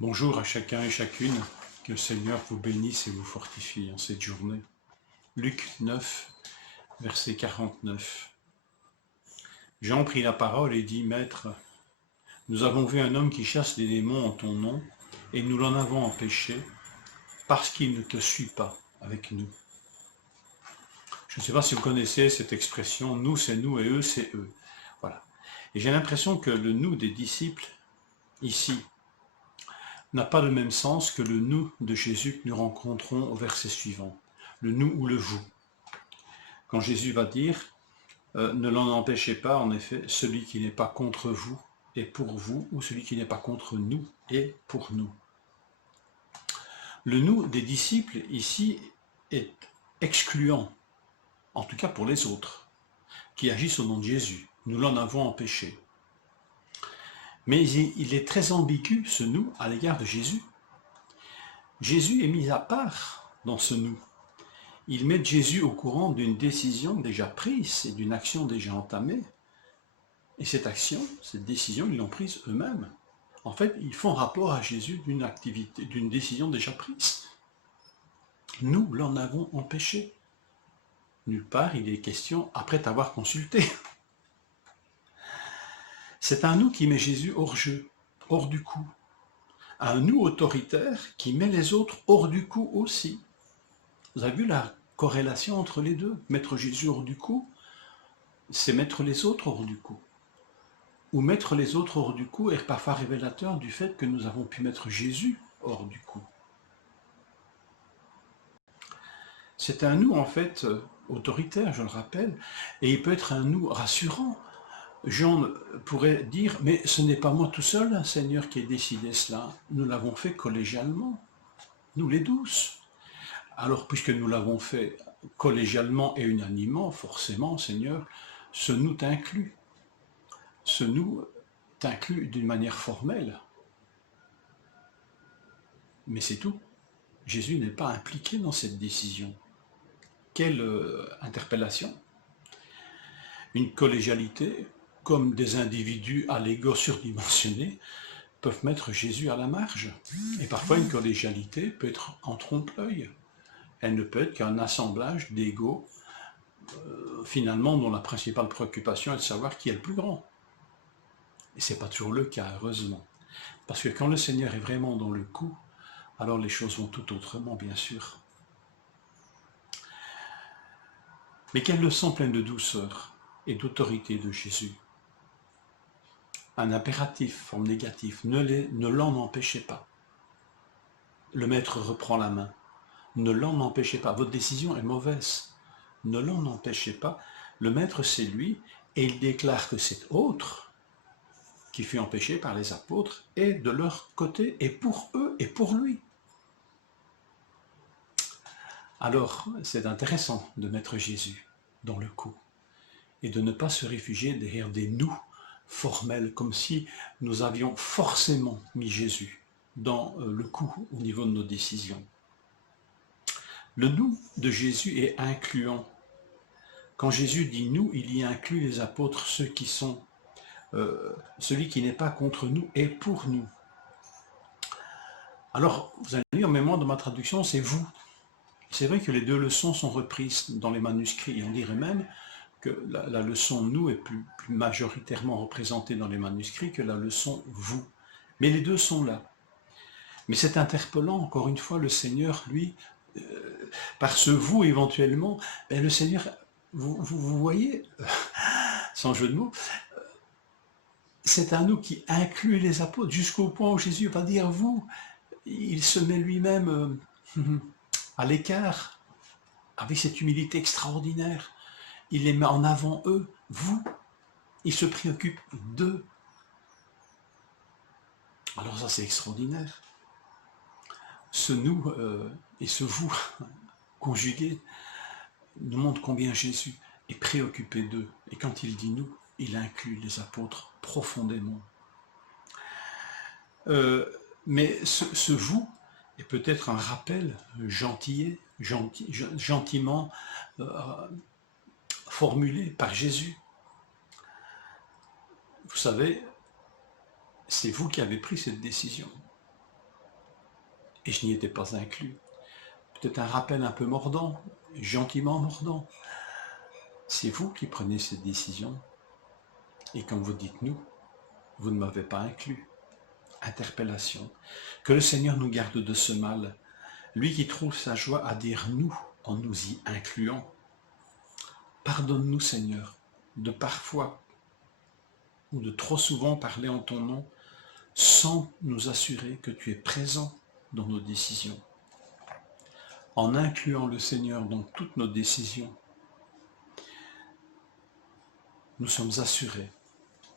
Bonjour à chacun et chacune, que le Seigneur vous bénisse et vous fortifie en cette journée. Luc 9, verset 49. Jean prit la parole et dit, Maître, nous avons vu un homme qui chasse les démons en ton nom, et nous l'en avons empêché, parce qu'il ne te suit pas avec nous. Je ne sais pas si vous connaissez cette expression, nous c'est nous et eux c'est eux. Voilà. Et j'ai l'impression que le nous des disciples, ici, n'a pas le même sens que le nous de Jésus que nous rencontrons au verset suivant, le nous ou le vous. Quand Jésus va dire, ne l'en empêchez pas, en effet, celui qui n'est pas contre vous est pour vous, ou celui qui n'est pas contre nous est pour nous. Le nous des disciples ici est excluant, en tout cas pour les autres, qui agissent au nom de Jésus. Nous l'en avons empêché. Mais il est très ambigu, ce nous, à l'égard de Jésus. Jésus est mis à part dans ce nous. Ils mettent Jésus au courant d'une décision déjà prise et d'une action déjà entamée. Et cette action, cette décision, ils l'ont prise eux-mêmes. En fait, ils font rapport à Jésus d'une activité, d'une décision déjà prise. Nous l'en avons empêché. Nulle part il est question après t'avoir consulté. C'est un nous qui met Jésus hors jeu, hors du coup. Un nous autoritaire qui met les autres hors du coup aussi. Vous avez vu la corrélation entre les deux? Mettre Jésus hors du coup, c'est mettre les autres hors du coup. Ou mettre les autres hors du coup est parfois révélateur du fait que nous avons pu mettre Jésus hors du coup. C'est un nous en fait autoritaire, je le rappelle, et il peut être un nous rassurant. Jean pourrait dire, mais ce n'est pas moi tout seul, Seigneur, qui ai décidé cela. Nous l'avons fait collégialement, nous les 12. Alors, puisque nous l'avons fait collégialement et unanimement, forcément, Seigneur, ce nous t'inclut. Ce nous t'inclut d'une manière formelle. Mais c'est tout. Jésus n'est pas impliqué dans cette décision. Quelle interpellation! Une collégialité, comme des individus à l'ego surdimensionné, peuvent mettre Jésus à la marge. Et parfois, une collégialité peut être en trompe-l'œil. Elle ne peut être qu'un assemblage d'égos, finalement, dont la principale préoccupation est de savoir qui est le plus grand. Et ce n'est pas toujours le cas, heureusement. Parce que quand le Seigneur est vraiment dans le coup, alors les choses vont tout autrement, bien sûr. Mais quelle leçon pleine de douceur et d'autorité de Jésus. Un impératif, forme négative, ne l'en empêchez pas. Le maître reprend la main. Ne l'en empêchez pas. Votre décision est mauvaise. Ne l'en empêchez pas. Le maître, c'est lui, et il déclare que cet autre, qui fut empêché par les apôtres, est de leur côté, et pour eux, et pour lui. Alors, c'est intéressant de mettre Jésus dans le coup, et de ne pas se réfugier derrière des nous formels, comme si nous avions forcément mis Jésus dans le coup au niveau de nos décisions. Le nous de Jésus est incluant. Quand Jésus dit nous, il y inclut les apôtres, ceux qui sont, celui qui n'est pas contre nous est pour nous. Alors, vous allez lire, mais moi dans ma traduction, c'est vous. C'est vrai que les deux leçons sont reprises dans les manuscrits, et on dirait même que la leçon nous est plus majoritairement représentée dans les manuscrits que la leçon vous. Mais les deux sont là. Mais c'est interpellant, encore une fois, le Seigneur, lui, par ce vous éventuellement, ben le Seigneur, vous voyez, sans jeu de mots, c'est un nous qui inclut les apôtres, jusqu'au point où Jésus va dire vous. Il se met lui-même à l'écart, avec cette humilité extraordinaire. Il les met en avant eux, vous. Il se préoccupe d'eux. Alors ça, c'est extraordinaire. Ce nous et ce vous conjugués nous montrent combien Jésus est préoccupé d'eux. Et quand il dit nous, il inclut les apôtres profondément. Mais ce vous est peut-être un rappel gentiment formulé par Jésus. Vous savez, c'est vous qui avez pris cette décision. et je n'y étais pas inclus. Peut-être un rappel un peu mordant, gentiment mordant. C'est vous qui prenez cette décision. Et quand vous dites nous, vous ne m'avez pas inclus. Interpellation. Que le Seigneur nous garde de ce mal. Lui qui trouve sa joie à dire nous en nous y incluant. Pardonne-nous, Seigneur, de parfois ou de trop souvent parler en ton nom sans nous assurer que tu es présent dans nos décisions. En incluant le Seigneur dans toutes nos décisions, nous sommes assurés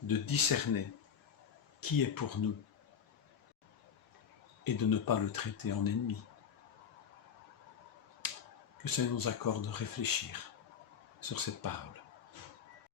de discerner qui est pour nous et de ne pas le traiter en ennemi. Que ça nous accorde de réfléchir sur cette parole.